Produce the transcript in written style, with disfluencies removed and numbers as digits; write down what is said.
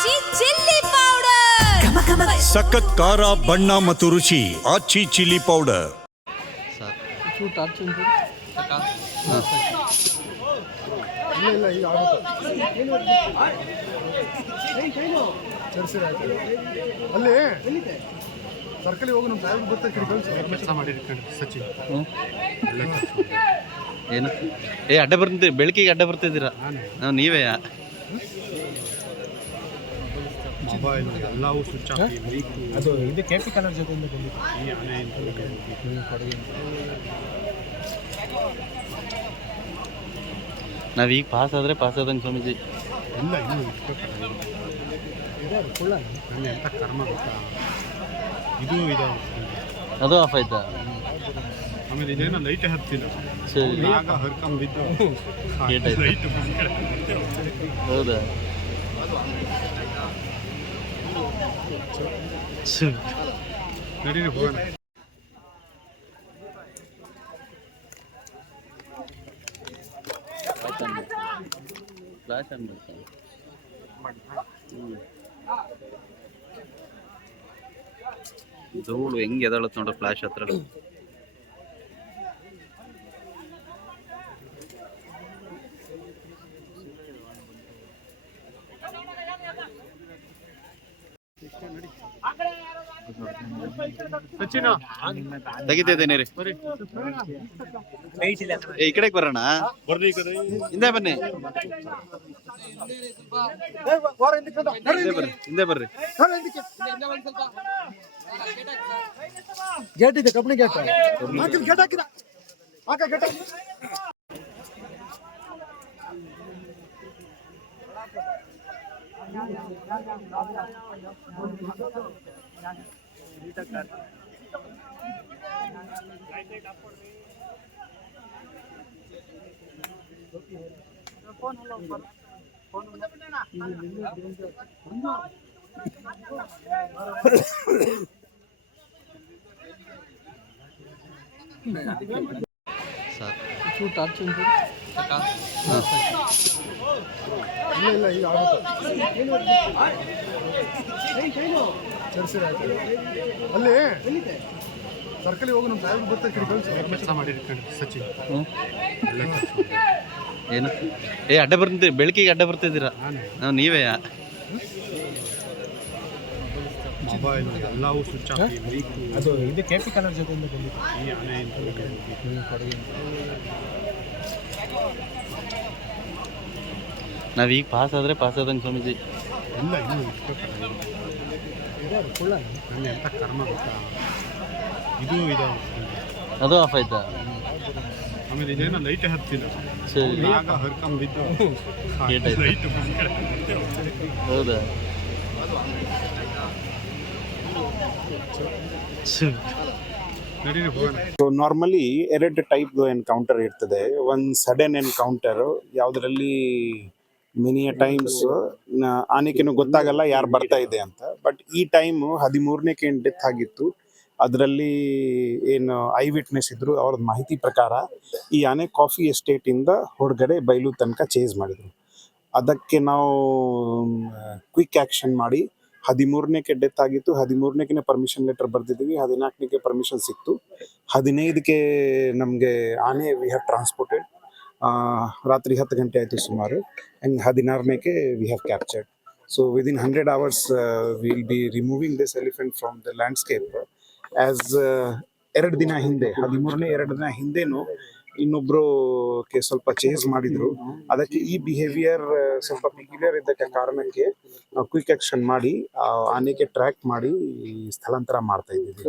ಆಚಿ chilli powder ಸಖತ್ ಖಾರ ಬಣ್ಣ ಮತ್ತು ರುಚಿ ಆಚಿ ಚಿಲ್ಲಿ ಪೌಡರ್. ಅಲ್ಲಿ ಸರ್ಕಲ್ ಹೋಗಿ ನಮ್ಮ ಸಾಹೇಬ್ ಬರ್ತಾರೆ ಕೆಲಸ ಮಾಡಿರ್ಕೊಂಡು ಸಚಿನ್ ಏನು ಅಡ್ಡ ಬರ್ತಿದ್ದೀರಿ, ಬೆಳಕಿಗೆ ಅಡ್ಡ ಬರ್ತಿದ್ದೀರಾ? ನೀವೇ ಮೊಬೈಲ್ ಎಲ್ಲವೂ ಸ್ವಿಚ್ ಆಫ್. ಅದು ಇದು ಕೆಪಿ ಕಲರ್ ಜೊತೆಯಿಂದ ಬಂದಿತ್ತು ಈ ಆನೆ ಕೊಡುಗೆ. ನಾವೀಗ ಪಾಸ್ ಆದರೆ ಪಾಸ್ ಆದಂಗೆ ಸ್ವಾಮೀಜಿ. ಇಲ್ಲ ಇನ್ನೂ ಕುಳ್ಳ ನನ್ನ ಎಂಥ ಕರ್ಮ ಗೊತ್ತಾ, ಇದು ಅದು ಆಫ್ ಆಯ್ತಾ? ಆಮೇಲೆ ಇದೇನೋ ಲೈಟ್ ಹತ್ತಿಲ್ಲ, ಸರಿ ಆಗ ಹರ್ಕೊಂಬಿದ್ದು ಲೈಟ್. ಹೌದಾ? ನಡೀರಿ ಹೋಗೋಣ. ಫ್ಲಾಶ್ ಆನ್ ಮಾಡ್ತಾನೆ. ಧೂಳು ಹೆಂಗೆ ಎದಾಳತ್ ನೋಡ್ರಿ ಫ್ಲಾಶ್ ಹತ್ರ. ತೆಗಿತಿದ್ದೇನೆ ರೀ. ಈ ಕಡೆಗೆ ಬರೋಣ, ಹಿಂದೆ ಬನ್ನಿ, ಹಿಂದೆ ಬರ್ರಿ. ಗೇಟ್ ಇದೆ, ಕಂಪ್ನಿ ಗೇಟ್ ಗೇಟ್ ಹಾಕಿದ ಹಾಕ ಗೇಟ್. ಇಲ್ಲ ಈಗ ಅಲ್ಲಿ ಸರ್ಕಲ್ ಹೋಗಿ ನಮ್ಮ ಸಾಹೇಬ್ ಬರ್ತಾರೆ ಕೆಲಸ ಮಾಡಿರ್ಕೊಂಡು ಸಚಿನ್ ಏನು ಅಡ್ಡ ಬರ್ತಿದ್ದೀರಿ, ಬೆಳಕಿಗೆ ಅಡ್ಡ ಬರ್ತಿದ್ದೀರಾ? ನೀವೇ ಮೊಬೈಲ್ ಎಲ್ಲವೂ ಸ್ವಿಚ್ ಆಫ್. ಅದು ಇದು ಕೆಪಿ ಕಲರ್ ಜೊತೆಯಿಂದ ಬಂದಿತ್ತು ಈ ಆನೆ ಕೊಡುಗೆ. ನಾವೀಗ ಪಾಸ್ ಆದರೆ ಪಾಸ್ ಆದಂಗೆ ಸ್ವಾಮೀಜಿ. ಇಲ್ಲ ಇನ್ನೂ ಕುಳ್ಳ ನನ್ನ ಎಂಥ ಕರ್ಮ ಗೊತ್ತಾ, ಇದು ಅದು ಆಫ್ ಆಯ್ತಾ? ಆಮೇಲೆ ಇದೇನೋ ಲೈಟ್ ಹತ್ತಿಲ್ಲ, ಸರಿ ಆಗ ಹರ್ಕೊಂಬಿದ್ದು ಲೈಟ್. ಹೌದಾ? ನಡೀರಿ ಹೋಗೋಣ. ನಾರ್ಮಲಿ ಎರಡು ಟೈಪ್ ಎನ್ಕೌಂಟರ್ ಇರ್ತದೆ. ಒಂದು ಸಡನ್ ಎನ್ಕೌಂಟರ್, ಯಾವುದರಲ್ಲಿ ಮಿನಿ ಟೈಮ್ಸ್ ಆನೆಕೇನು ಗೊತ್ತಾಗಲ್ಲ ಯಾರು ಬರ್ತಾ ಇದೆ ಅಂತ. ಬಟ್ ಈ ಟೈಮು 13ನೇ ಡೆತ್ ಆಗಿತ್ತು. ಅದರಲ್ಲಿ ಏನು ಐ ವಿಟ್ನೆಸ್ ಇದ್ರು, ಅವ್ರದ್ದು ಮಾಹಿತಿ ಪ್ರಕಾರ ಈ ಆನೆ ಕಾಫಿ ಎಸ್ಟೇಟಿಂದ ಹೊರಗಡೆ ಬೈಲು ತನಕ ಚೇಸ್ ಮಾಡಿದರು. ಅದಕ್ಕೆ ನಾವು ಕ್ವಿಕ್ ಆ್ಯಕ್ಷನ್ ಮಾಡಿ 13ನೇ ಡೆತ್ ಆಗಿತ್ತು. 13ನೇ ಪರ್ಮಿಷನ್ ಲೆಟರ್ ಬರೆದಿದ್ದೀವಿ, 14ನೇ ಪರ್ಮಿಷನ್ ಸಿಕ್ತು, 15ಕ್ಕೆ ನಮಗೆ ಆನೆ ವಿ ಹ್ಯಾವ್ ಟ್ರಾನ್ಸ್ಪೋರ್ಟೆಡ್. ರಾತ್ರಿ 10 ಗಂಟೆ ಆಯಿತು ಸುಮಾರು. ಆ್ಯಂಡ್ 16ನೇ we have captured. So within 100 hours will be removing this elephant from the landscape. As 2 ದಿನ ಹಿಂದೆ, 13ನೇ 2 ದಿನ ಹಿಂದೆನೂ ಇನ್ನೊಬ್ರು ಸ್ವಲ್ಪ ಚೇಸ್ ಮಾಡಿದ್ರು. ಅದಕ್ಕೆ ಈ ಬಿಹೇವಿಯರ್ ಸ್ವಲ್ಪ ಪಿಕ್ಯುಲರ್ ಇದ್ದಕ್ಕೆ ಕಾರಣಕ್ಕೆ ನಾವು ಕ್ವಿಕ್ ಆಕ್ಷನ್ ಮಾಡಿ ಆನೆಗೆ ಟ್ರ್ಯಾಕ್ ಮಾಡಿ ಸ್ಥಳಾಂತರ ಮಾಡ್ತಾ ಇದ್ದೀವಿ.